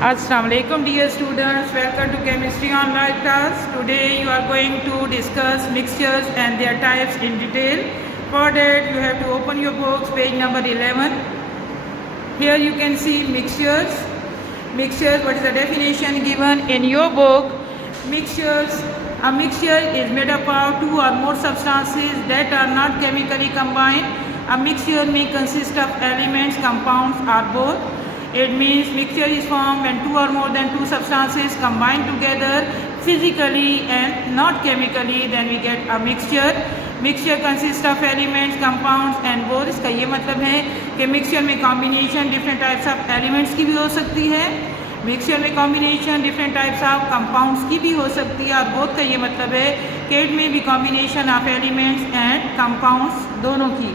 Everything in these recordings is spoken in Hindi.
Assalamualaikum dear students, welcome to chemistry online class. Today you are going to discuss mixtures and their types in detail. For that you have to open your books, page number 11. Here you can see mixtures. Mixtures, what is the definition given in your book? Mixtures. A mixture is made up of two or more substances that are not chemically combined. A mixture may consist of elements, compounds or both. It means mixture is formed when two or more than two substances combine together physically and not chemically, then we get a mixture. Mixture consists of elements, compounds and both. इसका ये मतलब है कि मिक्सचर में combination different types of elements की भी हो सकती है, मिक्सचर में combination different types of compounds की भी हो सकती है, और बोथ का ये मतलब है कि इट में भी combination of elements and compounds दोनों की.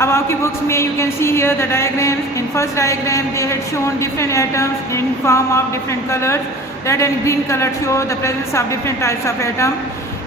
अब आपकी बुक्स में you can see here the diagrams. In first diagram they had shown different atoms in form of different colours. Red and green colour show the presence of different types of atom.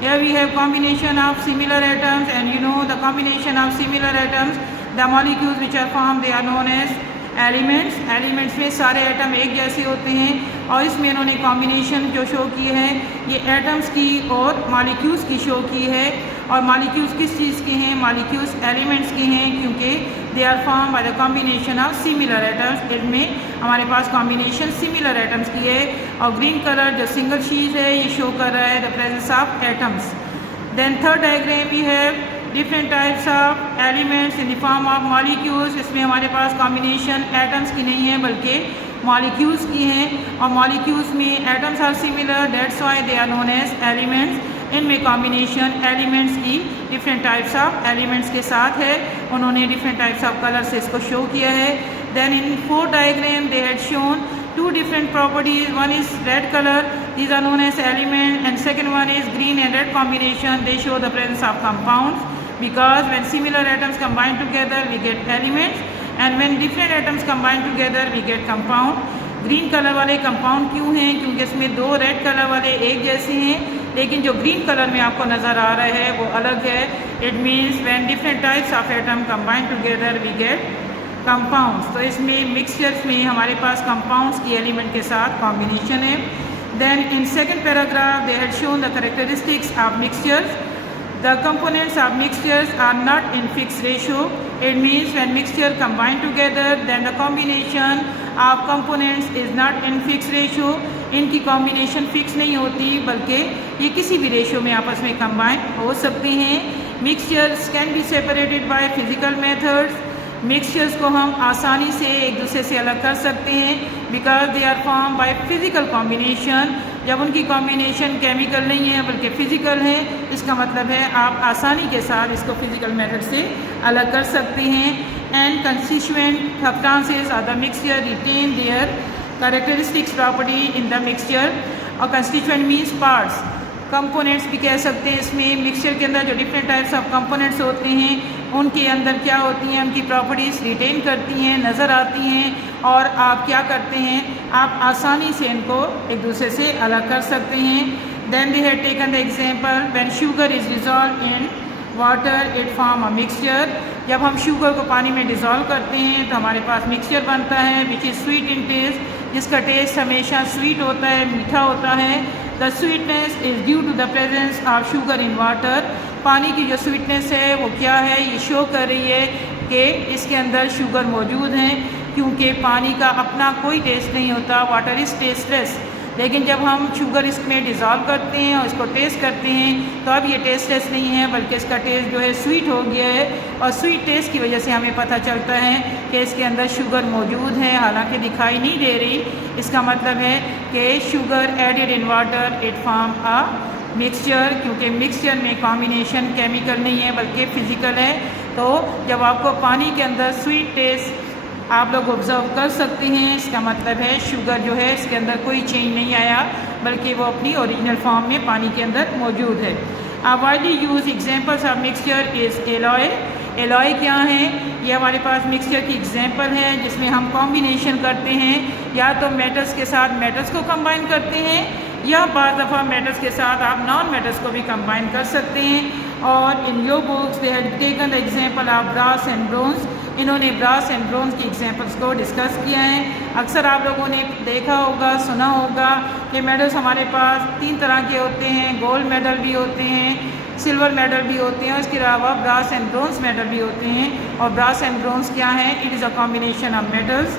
Here we have combination of similar atoms, and you know the combination of similar atoms, the molecules which are formed, they are known as elements. Elements में सारे एटम एक जैसे होते हैं, और इसमें इन्होंने कॉम्बिनेशन जो शो की है ये एटम्स की और मॉलिक्यूल्स की शो की है. और मॉलिक्यूल्स किस चीज़ के हैं? मॉलिक्यूल्स एलिमेंट्स के हैं, क्योंकि they are form by the combination of similar atoms. इनमें हमारे पास कॉम्बिनेशन सिमिलर एटम्स की है. और ग्रीन कलर जो सिंगल चीज़ है ये शो कर रहा है the presence of atoms. Then third diagram we have different types of elements in the form of molecules. इसमें हमारे पास कॉम्बिनेशन एटम्स की नहीं है बल्कि मॉलिक्यूल्स की हैं, और मॉलिक्यूल्स में atoms are similar, that's why they are known as elements. इनमें कॉम्बिनेशन एलिमेंट्स की डिफरेंट टाइप्स ऑफ एलिमेंट्स के साथ है. उन्होंने डिफरेंट टाइप्स ऑफ कलर से इसको शो किया है. Then in fourth diagram they had shown two different properties. One is red color, these are known as element, and second one is green and red combination, they show the presence of compounds, because when similar atoms combine together we get elements, and when different atoms combine together we get compound. Green colour वाले कंपाउंड क्यों हैं? क्योंकि इसमें दो रेड कलर वाले एक जैसे हैं, लेकिन जो ग्रीन कलर में आपको नज़र आ रहा है वो अलग है. It means when different types of atom combine together we get compounds. तो इसमें मिक्सचर्स में हमारे पास कंपाउंड्स की एलिमेंट के साथ कॉम्बिनेशन है. Then in second paragraph they had shown the characteristics of mixtures. The components of mixtures are not in fix ratio. It means when mixture combine together then the combination of components is not in fix ratio. इनकी कॉम्बिनेशन फिक्स नहीं होती, बल्कि ये किसी भी रेशो में आपस में कंबाइन हो सकते हैं. Mixtures can be separated by physical methods. Mixtures को हम आसानी से एक दूसरे से अलग कर सकते हैं, because they are form by physical combination. जब उनकी कॉम्बिनेशन केमिकल नहीं है बल्कि फिजिकल है, इसका मतलब है आप आसानी के साथ इसको फिजिकल मेथड से अलग कर सकते हैं. And constituent substances of the mixture retain their characteristics property in the mixture. और कंस्टिट्यूएंट मीन्स पार्ट्स, कंपोनेंट्स भी कह सकते हैं. इसमें मिक्सचर के अंदर जो डिफरेंट टाइप्स ऑफ कंपोनेंट्स होते हैं उनके अंदर क्या होती हैं, उनकी प्रॉपर्टीज़ रिटेन करती हैं, नज़र आती हैं, और आप क्या करते हैं, आप आसानी से इनको एक दूसरे से अलग कर सकते हैं. Then they had taken the example when sugar is dissolve in water it form a mixture. जब हम शुगर को पानी में डिज़ोल्व करते हैं तो हमारे पास मिक्सचर बनता है which is sweet in taste, जिसका टेस्ट हमेशा स्वीट होता है, मीठा होता है. The sweetness is due to the presence of sugar in water. पानी की जो स्वीटनेस है वो क्या है, ये शो कर रही है कि इसके अंदर शुगर मौजूद हैं, क्योंकि पानी का अपना कोई टेस्ट नहीं होता, वाटर इज़ टेस्टलेस. लेकिन जब हम शुगर इसमें डिज़ोल्व करते हैं और इसको टेस्ट करते हैं तो अब ये टेस्टलेस नहीं है, बल्कि इसका टेस्ट जो है स्वीट हो गया है. और स्वीट टेस्ट की वजह से हमें पता चलता है कि इसके अंदर शुगर मौजूद है, हालांकि दिखाई नहीं दे रही. इसका मतलब है कि sugar added in water it form a mixture, क्योंकि मिक्सचर में कॉम्बिनेशन केमिकल नहीं है बल्कि फ़िज़िकल है. तो जब आपको पानी के अंदर स्वीट टेस्ट आप लोग ऑब्ज़र्व कर सकते हैं, इसका मतलब है शुगर जो है इसके अंदर कोई चेंज नहीं आया, बल्कि वो अपनी ओरिजिनल फॉर्म में पानी के अंदर मौजूद है. Widely use examples of mixture is alloy. Alloy क्या है? ये हमारे पास मिक्सचर की एग्जांपल है जिसमें हम कॉम्बिनेशन करते हैं, या तो मेटल्स के साथ मेटल्स को कंबाइन करते हैं, या बाज़ दफ़ा मेटल्स के साथ आप नॉन मेटल्स को भी कंबाइन कर सकते हैं. और in your books they have taken the example of brass and bronze. इन्होंने ब्रास एंड ब्रोंज की एग्जांपल्स को डिस्कस किया है। अक्सर आप लोगों ने देखा होगा, सुना होगा कि मेडल्स हमारे पास 3 तरह के होते हैं, गोल्ड मेडल भी होते हैं, सिल्वर मेडल भी होते हैं, उसके अलावा ब्रास एंड ब्रोंज मेडल भी होते हैं। और ब्रास एंड ब्रोंज क्या है? It is a combination of metals.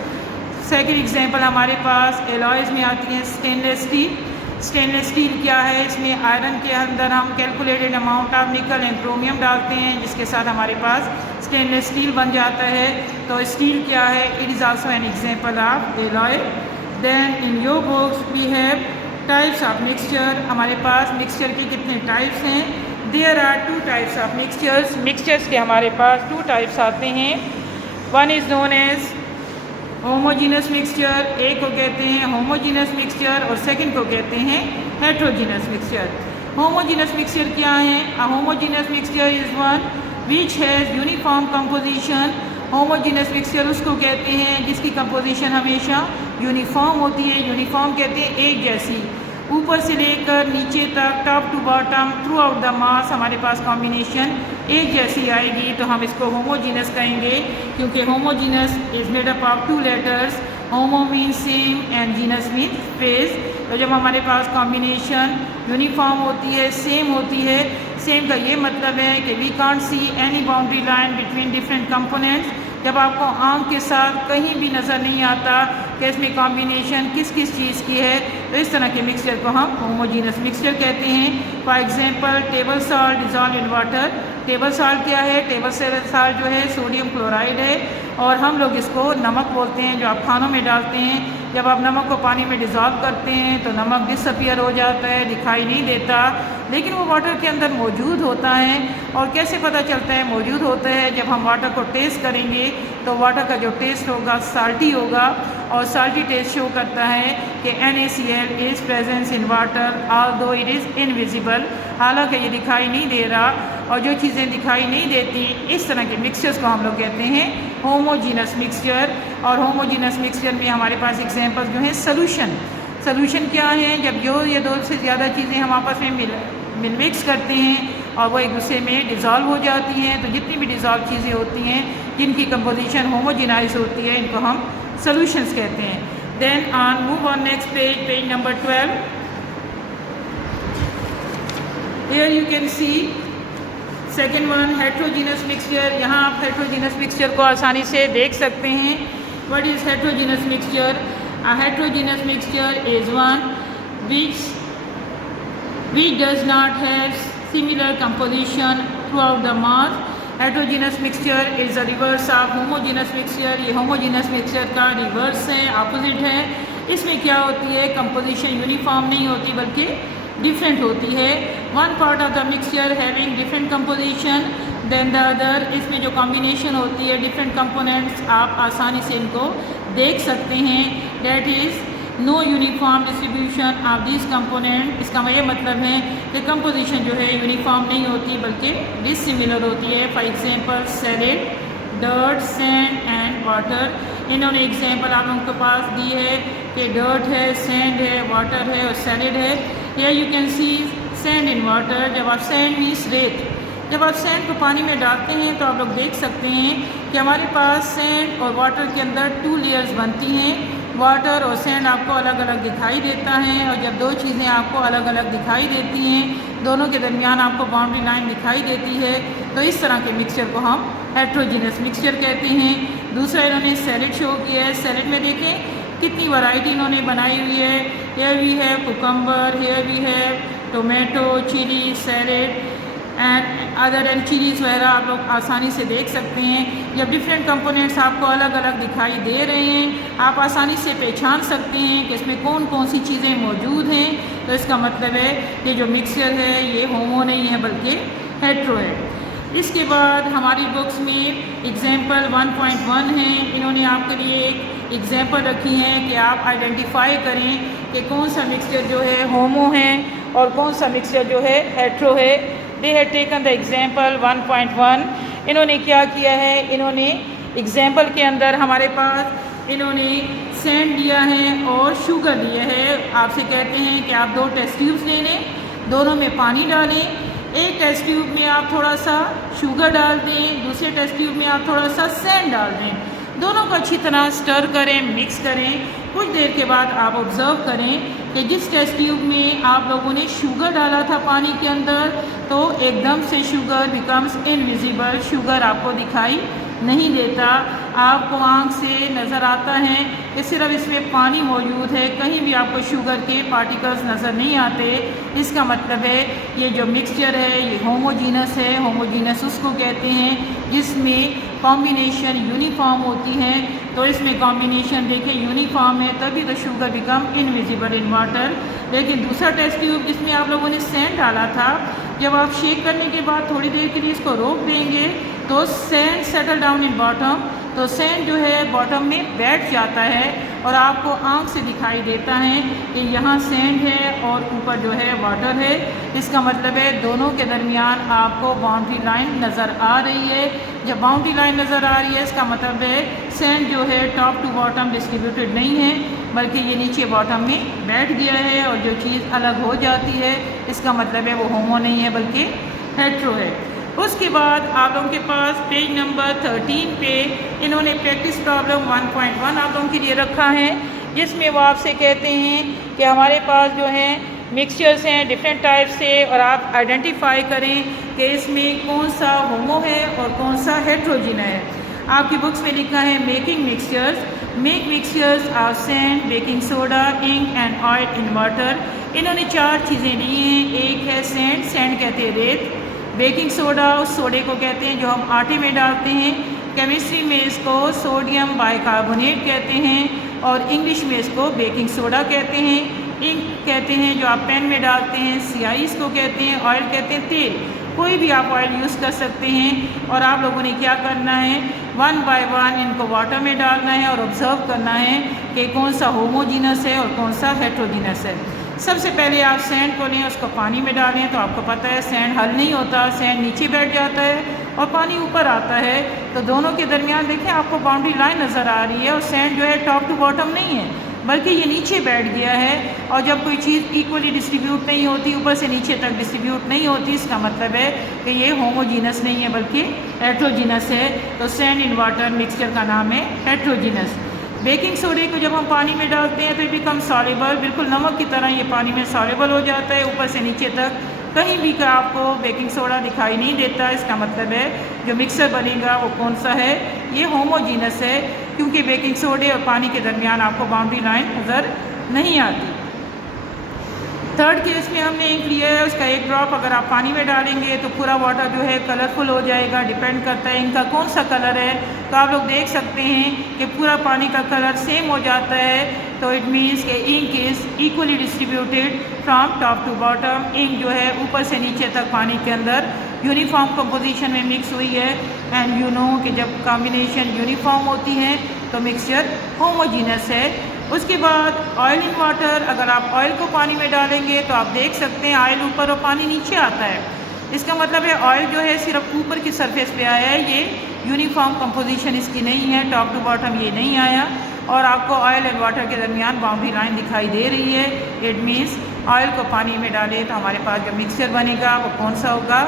Second example हमारे पास एलॉयज़ में आती है स्टेनलेस स्टील। स्टेनलेस स्टील क्या है? इसमें आयरन के अंदर हम कैलकुलेटेड अमाउंट ऑफ निकल एंड क्रोमियम डालते हैं, जिसके साथ हमारे पास स्टेनलेस स्टील बन जाता है। तो स्टील क्या है? It is also an example of alloy. Then in your books we have types of mixture. हमारे पास मिक्सचर के कितने टाइप्स हैं? There are 2 types of mixtures. Mixtures के हमारे पास 2 टाइप्स आते हैं। One is known as homogeneous mixture, एक को कहते हैं होमोजीनस मिक्सचर और सेकंड को कहते हैं हेट्रोजीनस मिक्सचर। होमोजीनस मिक्सचर क्या है? A homogeneous mixture is one which has uniform composition. Homogeneous mixture उसको कहते हैं जिसकी कंपोजिशन हमेशा यूनिफॉर्म होती है। यूनिफॉर्म कहते हैं एक जैसी, ऊपर से लेकर नीचे तक, top to bottom, throughout the mass हमारे पास कॉम्बिनेशन एक जैसी आएगी, तो हम इसको होमोजीनस कहेंगे। क्योंकि homogeneous is made up of 2 letters, homo means same and genus means face. तो जब हमारे पास कॉम्बिनेशन यूनिफॉर्म होती है, सेम होती है, सेम का ये मतलब है कि we can't see any boundary line between different components. जब आपको आंख के साथ कहीं भी नज़र नहीं आता कि इसमें कॉम्बिनेशन किस किस चीज़ की है, तो इस तरह के मिक्सचर को हम होमोजीनस मिक्सचर कहते हैं। For example table salt dissolve in water. Table salt क्या है? टेबल सॉल्ट जो है सोडियम क्लोराइड है, और हम लोग इसको नमक बोलते हैं जो आप खानों में डालते हैं। जब आप नमक को पानी में डिज़ोल्व करते हैं तो नमक डिसअपियर हो जाता है, दिखाई नहीं देता, लेकिन वो वाटर के अंदर मौजूद होता है। और कैसे पता चलता है मौजूद होता है? जब हम वाटर को टेस्ट करेंगे तो वाटर का जो टेस्ट होगा साल्टी होगा, और साल्टी टेस्ट शो करता है कि NaCl is presence in water although it is invisible. हालांकि ये दिखाई नहीं दे रहा, और जो चीज़ें दिखाई नहीं देती, इस तरह के मिक्सचर्स को हम लोग कहते हैं होमोजीनस मिक्सचर। और होमोजीनस मिक्सचर में हमारे पास एग्जांपल्स जो हैं सॉल्यूशन। सॉल्यूशन क्या है? जब जो ये 2 से ज़्यादा चीज़ें हम आपस में मिक्स करते हैं और वो एक दूसरे में डिज़ोल्व हो जाती हैं, तो जितनी भी डिज़ोल्व चीज़ें होती हैं जिनकी कंपोजिशन होमोजिनाइज होती है, इनको हम सॉल्यूशंस कहते हैं। Then on move on next page, page number 12। Here you can see second one heterogeneous mixture. यहाँ आप हेट्रोजीनस मिक्सचर को आसानी से देख सकते हैं। What is heterogeneous mixture? A heterogeneous mixture is one which does not have similar composition throughout the mass. Heterogeneous mixture is the reverse of homogeneous mixture. ये homogeneous mixture का रिवर्स है, ऑपोजिट है। इसमें क्या होती है? कंपोजिशन यूनिफॉर्म नहीं होती बल्कि डिफरेंट होती है। One part of the mixture having different composition than the other. इसमें जो कॉम्बिनेशन होती है डिफरेंट कंपोनेंट्स, आप आसानी से इनको देख सकते हैं। That is no uniform distribution of this component. इसका ये मतलब है कि कंपोजिशन जो है यूनिफॉर्म नहीं होती बल्कि डिसिमिलर होती है। For example salaried, dirt, sand and water. इन्होंने एग्जांपल आप लोगों के पास दी है कि डर्ट है, सैंड है, वाटर है और सैलिड है। या you can C sand in water. जब आप सैंड मीन्स रेत, जब आप सैंड को पानी में डालते हैं तो आप लोग देख सकते हैं कि हमारे पास सैंड और वाटर के अंदर 2 लेयर्स बनती हैं। वाटर और सैंड आपको अलग अलग दिखाई देता है, और जब 2 चीज़ें आपको अलग अलग दिखाई देती हैं, दोनों के दरमियान आपको बाउंड्री लाइन दिखाई देती है, तो इस तरह के मिक्सचर को हम हेट्रोजीनस मिक्सचर कहते हैं। दूसरा इन्होंने सैलेड शो किया है। सैलेड में देखें कितनी वैरायटी इन्होंने बनाई हुई है। हेयर वी है कुकम्बर, हेयर वी है tomato, chilli, salad and other and chillies वगैरह आप लोग आसानी से देख सकते हैं। जब डिफरेंट कंपोनेंट्स आपको अलग अलग दिखाई दे रहे हैं, आप आसानी से पहचान सकते हैं कि इसमें कौन कौन सी चीज़ें मौजूद हैं, तो इसका मतलब है कि जो मिक्सचर है ये होमो नहीं है बल्कि हेट्रो है। इसके बाद हमारी बुक्स में एग्जाम्पल 1.1 है। इन्होंने आपके लिए एक एग्जाम्पल रखी है कि आप आइडेंटिफाई करें कि कौन सा मिक्सचर जो है होमो है और कौन सा मिक्सचर जो है हेट्रो है। दे हैव टेकन द एग्जाम्पल 1.1। इन्होंने क्या किया है? इन्होंने एग्जाम्पल के अंदर हमारे पास इन्होंने सैंड दिया है और शुगर दिया है। आपसे कहते हैं कि आप 2 टेस्ट ट्यूब्स ले लें, दोनों में पानी डालें, एक टेस्ट ट्यूब में आप थोड़ा सा शुगर डाल दें, दूसरे टेस्ट ट्यूब में आप थोड़ा सा सैंड डाल दें, दोनों को अच्छी तरह स्टर करें, मिक्स करें। कुछ देर के बाद आप ऑब्ज़र्व करें कि जिस टेस्ट ट्यूब में आप लोगों ने शुगर डाला था पानी के अंदर, तो एकदम से शुगर बिकम्स इनविजिबल, शुगर आपको दिखाई नहीं देता, आपको आँख से नज़र आता है कि सिर्फ इसमें पानी मौजूद है, कहीं भी आपको शुगर के पार्टिकल्स नज़र नहीं आते। इसका मतलब है ये जो मिक्सचर है ये होमोजीनस है। होमोजीनस उसको कहते हैं जिसमें कॉम्बिनेशन यूनिफॉर्म होती है। तो इसमें कॉम्बिनेशन देखिए यूनिफॉर्म है, तभी तो sugar become invisible in water. लेकिन दूसरा टेस्ट ट्यूब जिसमें आप लोगों ने सैंड डाला था, जब आप शेक करने के बाद थोड़ी देर के लिए इसको रोक देंगे तो sand settle down in bottom, तो सैंड जो है बॉटम में बैठ जाता है और आपको आँख से दिखाई देता है कि यहाँ सैंड है और ऊपर जो है वाटर है। इसका मतलब है दोनों के दरमियान आपको बाउंड्री लाइन नज़र आ रही है। जब बाउंड्री लाइन नज़र आ रही है इसका मतलब है सैंड जो है टॉप टू बॉटम डिस्ट्रीब्यूटेड नहीं है, बल्कि ये नीचे बॉटम में बैठ गया है। और जो चीज़ अलग हो जाती है इसका मतलब है वो होमो नहीं है बल्कि हेट्रो है। उसके बाद आप लोगों के पास पेज नंबर 13 पे इन्होंने प्रैक्टिस प्रॉब्लम 1.1 आप लोगों के लिए रखा है, जिसमें वो आपसे कहते हैं कि हमारे पास जो है मिक्सचर्स हैं डिफरेंट टाइप से, और आप आइडेंटिफाई करें कि इसमें कौन सा होमो है और कौन सा हेट्रोजिन है। आपकी बुक्स में लिखा है making mixtures, make mixtures of sand, baking soda, ink and oil in water. इन्होंने 4 चीज़ें दी हैं। एक है सैंड, सैंड कहते हैं रेत। बेकिंग सोडा, उस सोडे को कहते हैं जो हम आटे में डालते हैं। केमिस्ट्री में इसको सोडियम बाइकार्बोनेट कहते हैं और इंग्लिश में इसको बेकिंग सोडा कहते हैं। इंक कहते हैं जो आप पेन में डालते हैं। स्याही इसको कहते हैं। ऑयल कहते हैं तेल, कोई भी आप ऑयल यूज़ कर सकते हैं। और आप लोगों ने क्या करना है, 1 बाय 1 इनको वाटर में डालना है और ऑब्ज़र्व करना है कि कौन सा होमोजीनस है और कौन सा हेट्रोजीनस है। सबसे पहले आप सैंड को लें, उसको पानी में डालें, तो आपको पता है सैंड हल नहीं होता, सैंड नीचे बैठ जाता है और पानी ऊपर आता है। तो दोनों के दरमियान देखें आपको बाउंड्री लाइन नज़र आ रही है और सैंड जो है टॉप टू बॉटम नहीं है बल्कि ये नीचे बैठ गया है। और जब कोई चीज़ इक्वली डिस्ट्रीब्यूट नहीं होती, ऊपर से नीचे तक डिस्ट्रीब्यूट नहीं होती, इसका मतलब है कि ये होमोजीनस नहीं है बल्कि हेट्रोजीनस है। तो सैंड इन वाटर मिक्सचर का नाम है हेट्रोजीनस। बेकिंग सोडे को जब हम पानी में डालते हैं तो ये बिकम सॉल्युबल, बिल्कुल नमक की तरह ये पानी में सॉल्युबल हो जाता है। ऊपर से नीचे तक कहीं भी का आपको बेकिंग सोडा दिखाई नहीं देता। इसका मतलब है जो मिक्सर बनेगा वो कौन सा है, ये होमोजीनस है, क्योंकि बेकिंग सोडे और पानी के दरमियान आपको बाउंड्री लाइन नज़र नहीं आती। थर्ड केस में हमने इंक लिया है, उसका एक ड्रॉप अगर आप पानी में डालेंगे तो पूरा वाटर जो है कलरफुल हो जाएगा। डिपेंड करता है इंक का कौन सा कलर है। तो आप लोग देख सकते हैं कि पूरा पानी का कलर सेम हो जाता है। तो इट मीन्स कि ink is equally distributed from top to bottom. Ink जो है ऊपर से नीचे तक पानी के अंदर यूनिफॉर्म कंपोजिशन में मिक्स हुई है। एंड यू नो कि जब कॉम्बिनेशन यूनिफॉर्म होती है तो मिक्सचर होमोजीनस है। उसके बाद ऑयल इन वाटर, अगर आप ऑयल को पानी में डालेंगे तो आप देख सकते हैं ऑयल ऊपर और पानी नीचे आता है। इसका मतलब है ऑयल जो है सिर्फ ऊपर की सरफेस पे आया है, ये यूनिफॉर्म कंपोजिशन इसकी नहीं है, टॉप टू बॉटम ये नहीं आया। और आपको ऑयल एंड वाटर के दरमियान बाउंड्री लाइन दिखाई दे रही है। इट मीन्स ऑयल को पानी में डालें तो हमारे पास जो मिक्सचर बनेगा वो कौन सा होगा,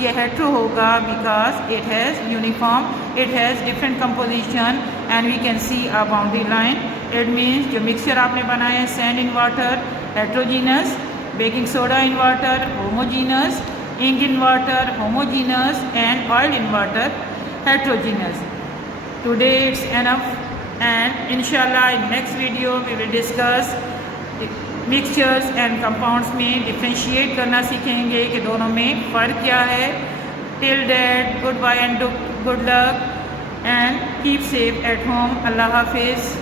ये हेट्रो होगा, because it has uniform, it has different composition and we can see a boundary line. It means जो मिक्सचर आपने बनाया है sand in water heterogeneous, baking soda in water homogeneous, ink in water homogeneous and oil in water heterogeneous. Today it's enough and inshallah in next video we will discuss mixtures and compounds में differentiate करना सीखेंगे कि दोनों में फ़र्क क्या है. Till that goodbye and good luck and keep safe at home. Allah Hafiz.